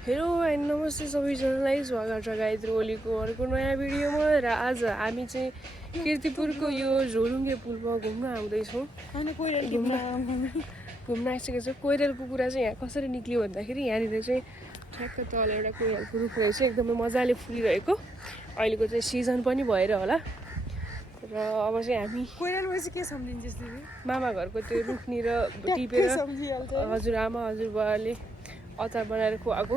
Hello and नमस्ते सबैजनालाई स्वागत छ गायत्री ओलीको अर्को नयाँ भिडियोमा। र आज हामी चाहिँ किर्तिपुरको यो झोलुङ्गे पुलमा घुम्न आउँदैछौँ। घुम्न आइसकेको छ। कोइरालको कुरा चाहिँ यहाँ कसरी निक्लियो भन्दाखेरि यहाँनिर चाहिँ ठ्याक्क तल एउटा कोइरालको रुख रहेछ, एकदमै मजाले फुलिरहेको। अहिलेको चाहिँ सिजन पनि भएर होला। र अब चाहिँ हामी कोइराल भएपछि के सम्झिन्छस् तिमी? मामा घरको त्यो रुखनिर टिपेर हजुरआमा हजुरबाले अचार बनाएर खुवाएको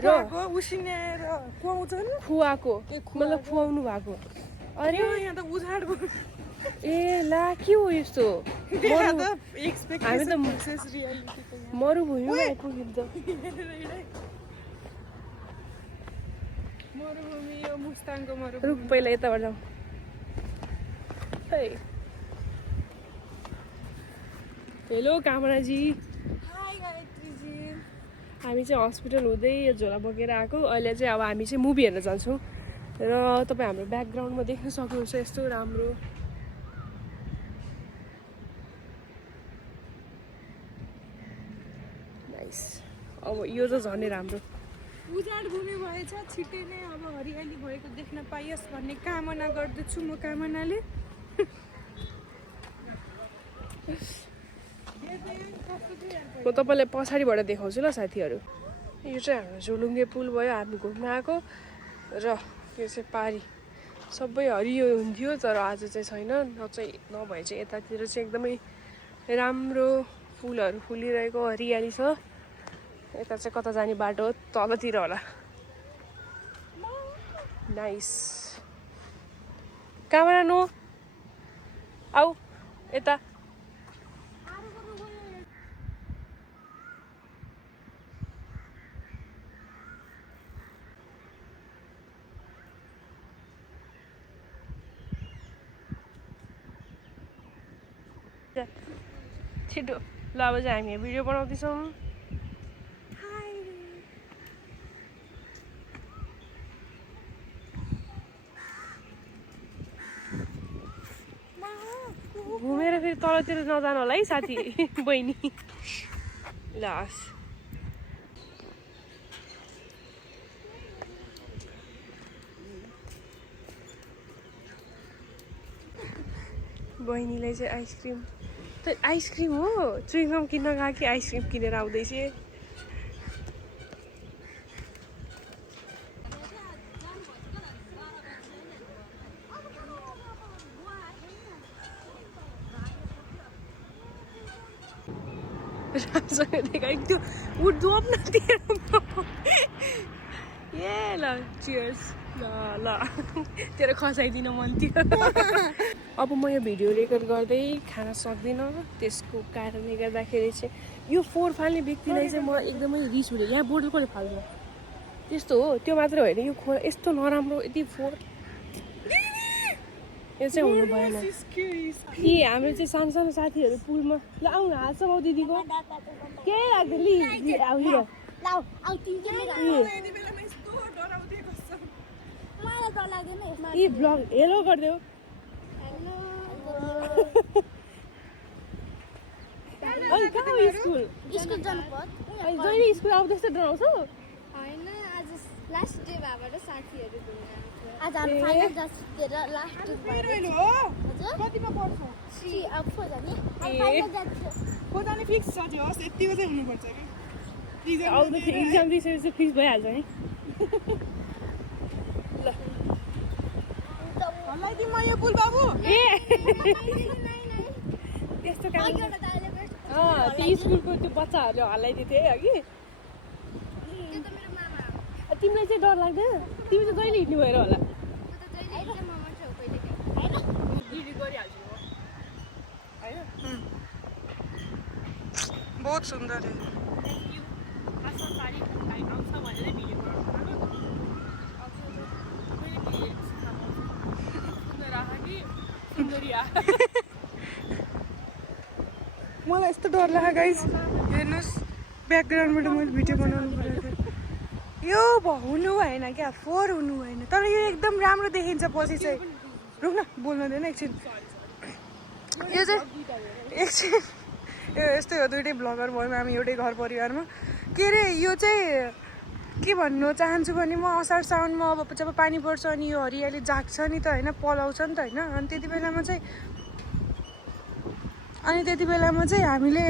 र उसिनेर खुवाउँछन्। खुवाएको मतलब खुवाउनु भएको। अरे यहाँ त उजाड ए ला के हो यस्तो? हामी त मरुभूमिमा आइपुग्यौँ त। मरुभूमि यो मुस्ताङको मरुभूमि। रुख पहिला यताबाट जाउँ। हेलो कामराजी। हामी चाहिँ हस्पिटल हुँदै यो झोला बोकेर आएको। अहिले चाहिँ अब हामी चाहिँ मुभी हेर्न जान्छौँ। र तपाईँ हाम्रो ब्याकग्राउन्डमा देख्न सक्नुहुन्छ यस्तो राम्रो नाइस। अब यो चाहिँ झनै राम्रो उजाड भूमि भएछ, छिट्टै नै अब हरियाली भएको देख्न पाइयोस् भन्ने कामना गर्दछु म कामनाले। म तपाईँलाई पछाडिबाट देखाउँछु ल साथीहरू। यो चाहिँ हाम्रो झोलुङ्गे पुल भयो, हामी घुम्न आएको। र यो चाहिँ पारी सबै हरियो हुन्थ्यो, तर आज चाहिँ छैन। नभए चाहिँ यतातिर चाहिँ एकदमै राम्रो फुलहरू फुलिरहेको हरियाली छ। यता चाहिँ कता जाने बाटो हो? तलतिर होला। नाइस। क्यामेरा नो आऊ यता। छिटो ल अब चाहिँ हामी भिडियो बनाउँदैछौँ। घुमेर फेरि तलतिर नजानु होला है साथी बहिनी। ल हस्। बहिनीलाई चाहिँ आइसक्रिम त आइसक्रिम हो, चुइङगम किन्न गएको कि आइसक्रिम किनेर आउँदैछ। राम्रोसँग देखाएको त्यो उड्दुप न ए ल चियर्स। ल तेरो खसाइदिन मन थियो। अब म यो भिडियो रेकर्ड गर्दै खान सक्दिनँ, त्यसको कारणले गर्दाखेरि चाहिँ यो फोहोर फाल्ने व्यक्तिलाई चाहिँ म एकदमै रिस हुने। यहाँ बोतल कसले फाल्छ? त्यस्तो हो, त्यो मात्र होइन, यो खोला यस्तो नराम्रो यति फोहोर यो चाहिँ हुनु भएन। कि हाम्रो चाहिँ सानो सानो साथीहरू पुलमा ल आउनु हात समाउ दिदीको केही लाग्दैन लि आउनु। ए ब्लग हेलो गरिदेऊ। अनि कहाँ हो स्कुल? जहिले स्कुल आउँदैछ डराउँछौ? होइन, आज लास्ट डे भएर साथीहरू घुम्न आउँछ। आज हाम्रो फाइनल जतिर लास्ट डे भएर कतिमा पढ्छौ? अब खोजाने खोजाने फिक्स छ त्यो होस्, यतिको चाहिँ हुनुपर्छ कि आउँदाखेरि इक्जाम दिइसकेपछि फिक्स भइहाल्छ नि। ल हल्लाइदिउँ म यो पुल बाबु। ए त्यस्तो काम त्यो स्कुलको त्यो बच्चाहरूले हल्लाइदिएको थियो है अघि। तिमीलाई चाहिँ डर लाग्दैन? तिमी चाहिँ जहिले हिँड्नु भएर होला। बहुत सुन्दर है। मलाई यस्तो डर लाग्यो गाइस, हेर्नुहोस् ब्याकग्राउन्डबाट मैले भिडियो बनाउनु परेको थियो। यो हुनु भएन क्या, फोहोर हुनु भएन, तर यो एकदम राम्रो देखिन्छ पछि चाहिँ। रुक न, बोल्नु दिएन एकछिन। यो चाहिँ एकछिन यस्तै हो, दुइटै ब्लगर भयौँ हामी एउटै घर परिवारमा। के अरे यो चाहिँ के भन्नु चाहन्छु भने म असार साउनमा अब जब पानी पर्छ अनि यो हरियाली जाग्छ नि त होइन पलाउँछ नि त होइन अनि त्यति बेलामा चाहिँ हामीले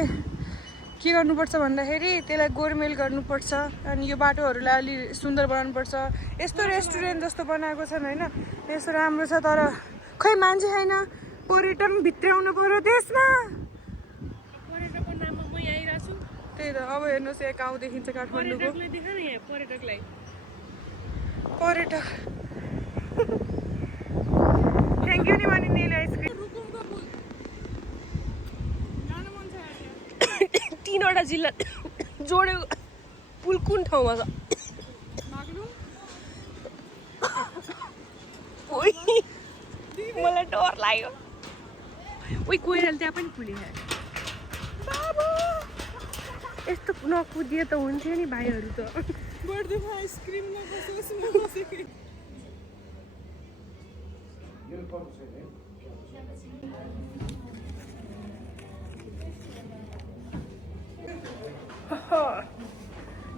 के गर्नुपर्छ भन्दाखेरि त्यसलाई गोरमेल गर्नुपर्छ अनि यो बाटोहरूलाई अलि सुन्दर बनाउनुपर्छ यस्तो रेस्टुरेन्ट जस्तो बनाएको छन् होइन यस्तो राम्रो छ तर खै मान्छे छैन पर्यटन भित्राउनु पर्यो त्यसमा पर्यटकको नाममा म यहाँ आइरहेको छु त्यही त अब हेर्नुहोस् यहाँ गाउँ देखिन्छ काठमाडौँको पर्यटकलाई देखा न यहाँ पर्यटकलाई पर्यटक थ्याङ्क यू नि भने नेल आइसक्रिम तीनवटा जिल्ला जोडेको पुल कुन ठाउँमा छ ओइ मलाई डर लाग्यो ओइ कोइराले त्यहाँ पनि खुलेको बाबु यस्तो नकुदिए त हुन्थ्यो नि भाइहरू त बर्दमा आइसक्रिम नबसोस् म बसेको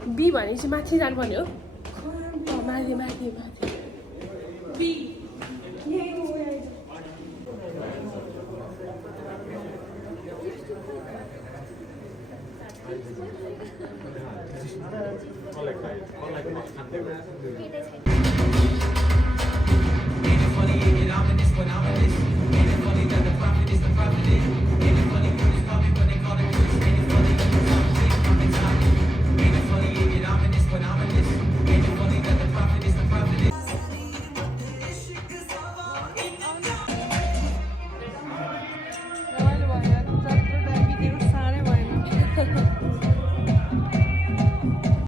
बी भनेपछि माथि जानुपर्ने हो माथि माथि माथि बी केटै छैन